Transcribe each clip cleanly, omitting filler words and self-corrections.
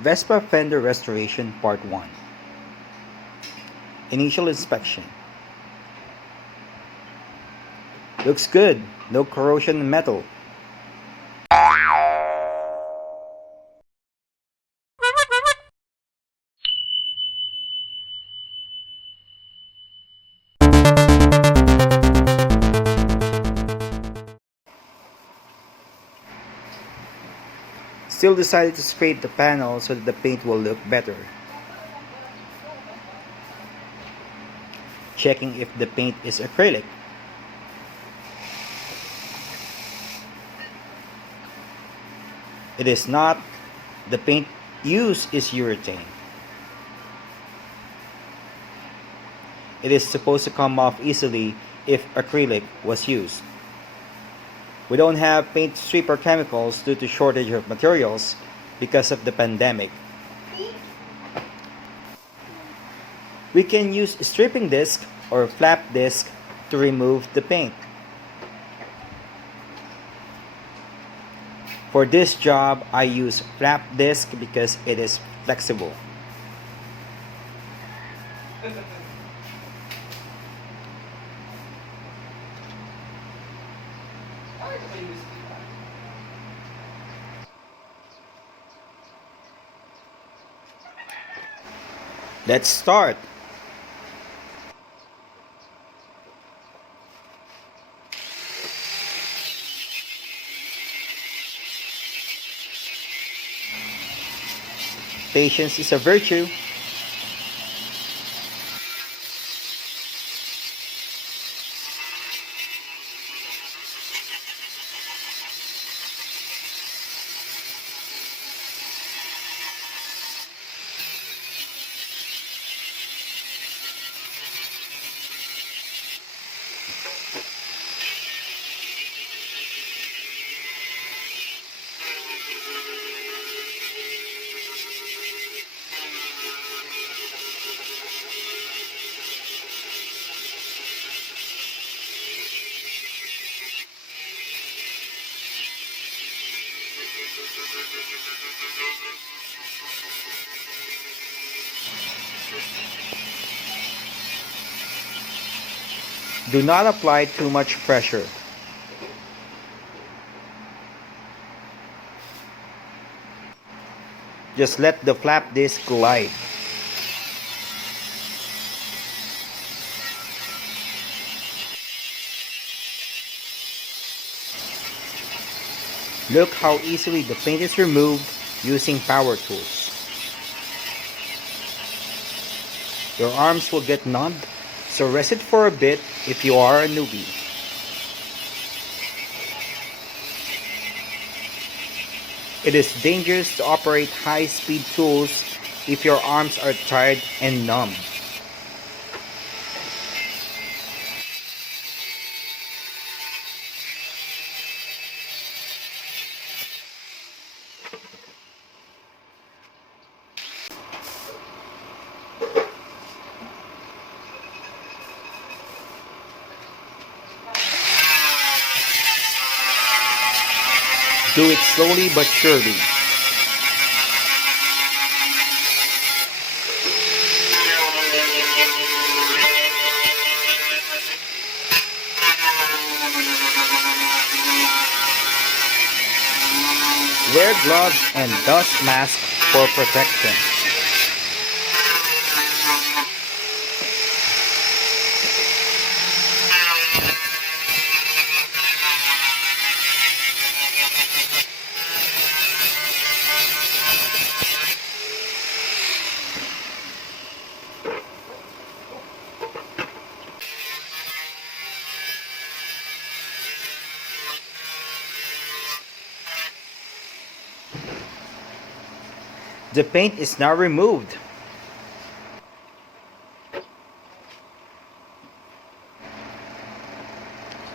Vespa Fender Restoration Part 1. Initial inspection. Looks good, no corrosion in metal. Still decided to scrape the panel so that the paint will look better. Checking if the paint is acrylic. It is not. The paint used is urethane. It is supposed to come off easily if acrylic was used. We don't have paint stripper chemicals due to shortage of materials because of the pandemic. We can use stripping disc or flap disc to remove the paint. For this job, I use flap disc because it is flexible. Let's start. Patience is a virtue. Do not apply too much pressure. Just let the flap disc glide. Look how easily the paint is removed using power tools. Your arms will get numbed, so rest it for a bit if you are a newbie. It is dangerous to operate high-speed tools if your arms are tired and numb. Do it slowly but surely. Wear gloves and dust mask for protection. The paint is now removed.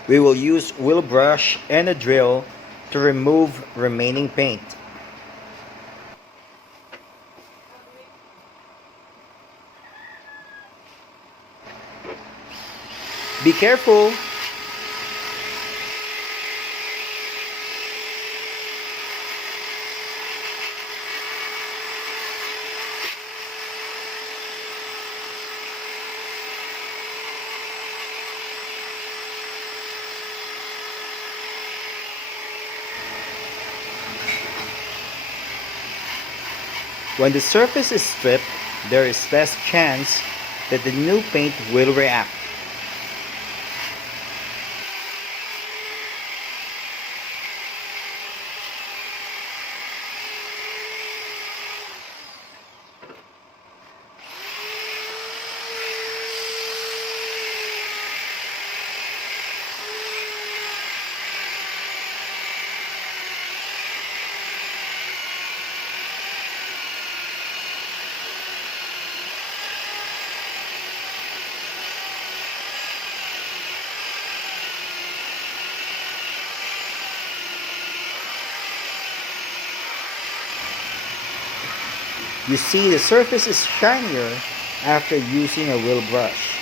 We will use wheel brush and a drill to remove remaining paint. Be careful! When the surface is stripped, there is less chance that the new paint will react. You see, the surface is shinier after using a wheel brush.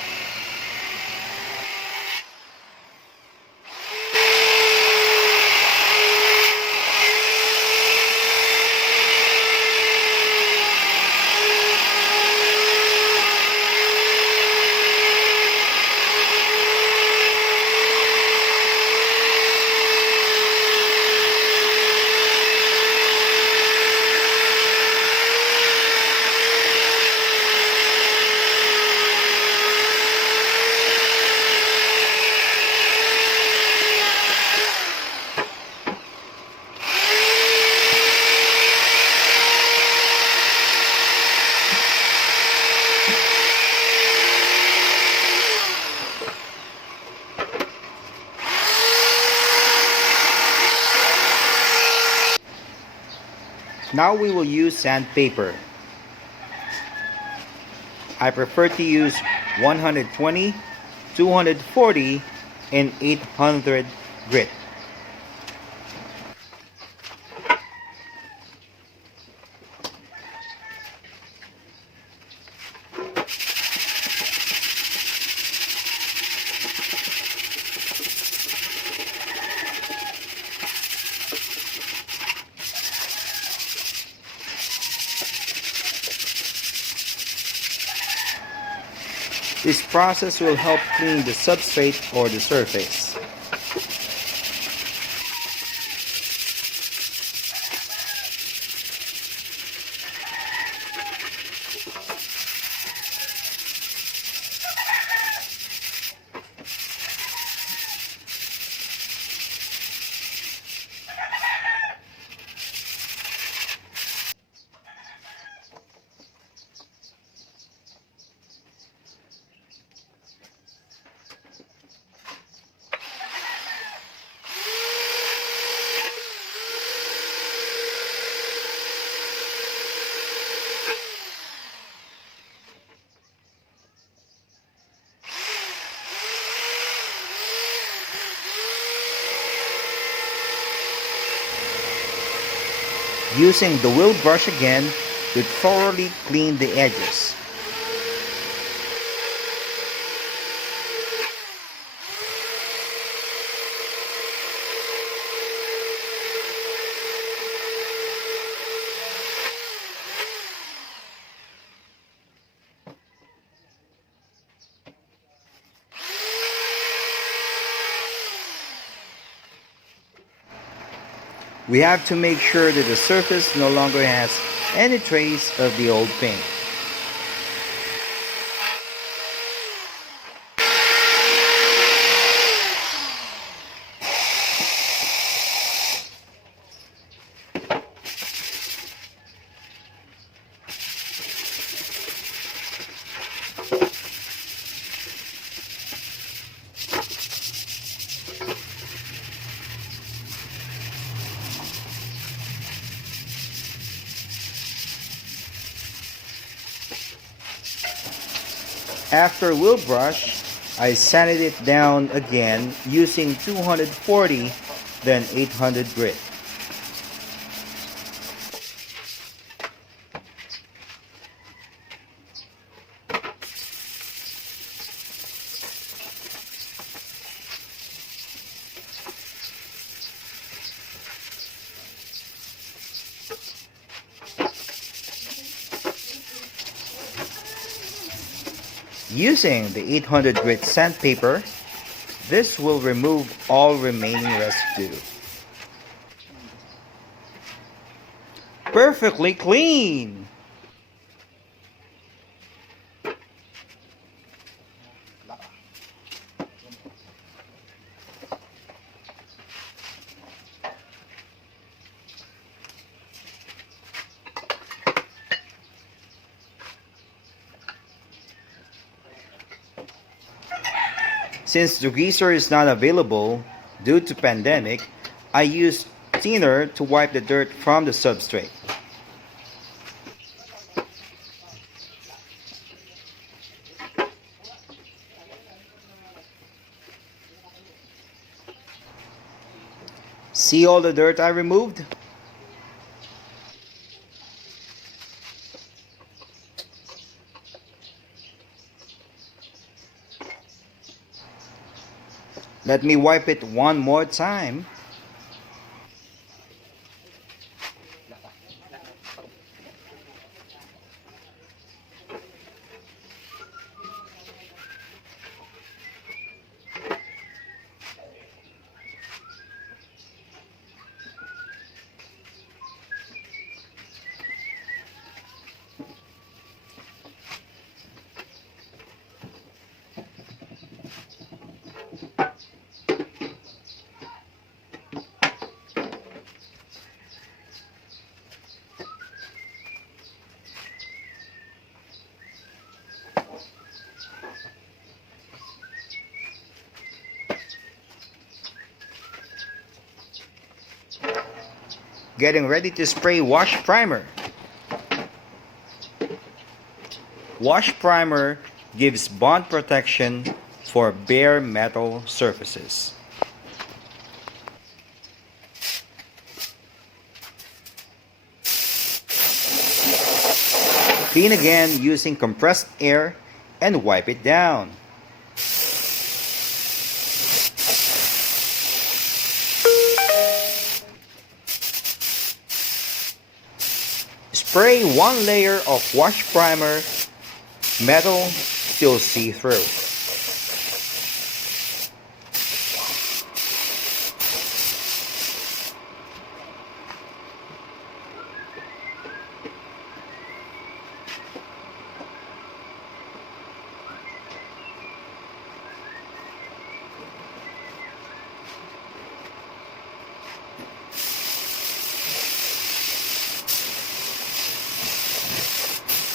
Now we will use sandpaper. I prefer to use 120, 240, and 800 grit. This process will help clean the substrate or the surface. Using the wheel brush again to thoroughly clean the edges. We have to make sure that the surface no longer has any trace of the old paint. After wheel brush, I sanded it down again using 240, then 800 grit. Using the 800 grit sandpaper, this will remove all remaining residue. Perfectly clean! Since degreaser is not available due to pandemic, I use thinner to wipe the dirt from the substrate. See all the dirt I removed? Let me wipe it one more time. Getting ready to spray wash primer. Wash primer gives bond protection for bare metal surfaces. Clean again using compressed air and wipe it down. Spray one layer of wash primer, metal still see-through.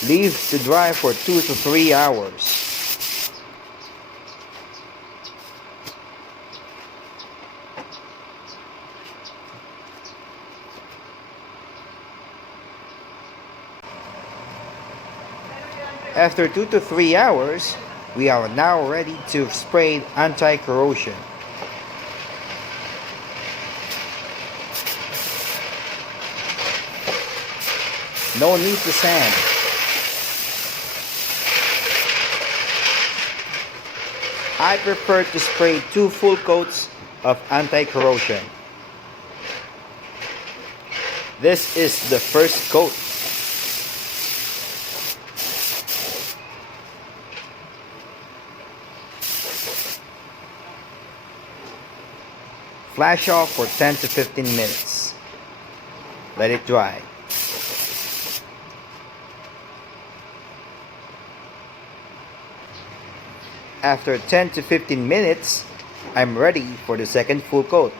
Leave to dry for 2 to 3 hours. After 2 to 3 hours, we are now ready to spray anti-corrosion. No need to sand. I prefer to spray 2 full coats of anti-corrosion. This is the first coat. Flash off for 10 to 15 minutes. Let it dry. After 10 to 15 minutes, I'm ready for the second full coat.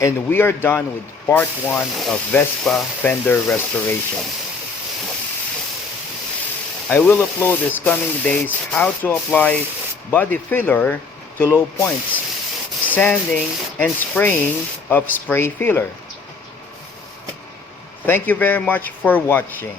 And we are done with part 1 of Vespa fender restoration. I will upload this coming days how to apply body filler to low points, sanding and spraying of spray filler. Thank you very much for watching.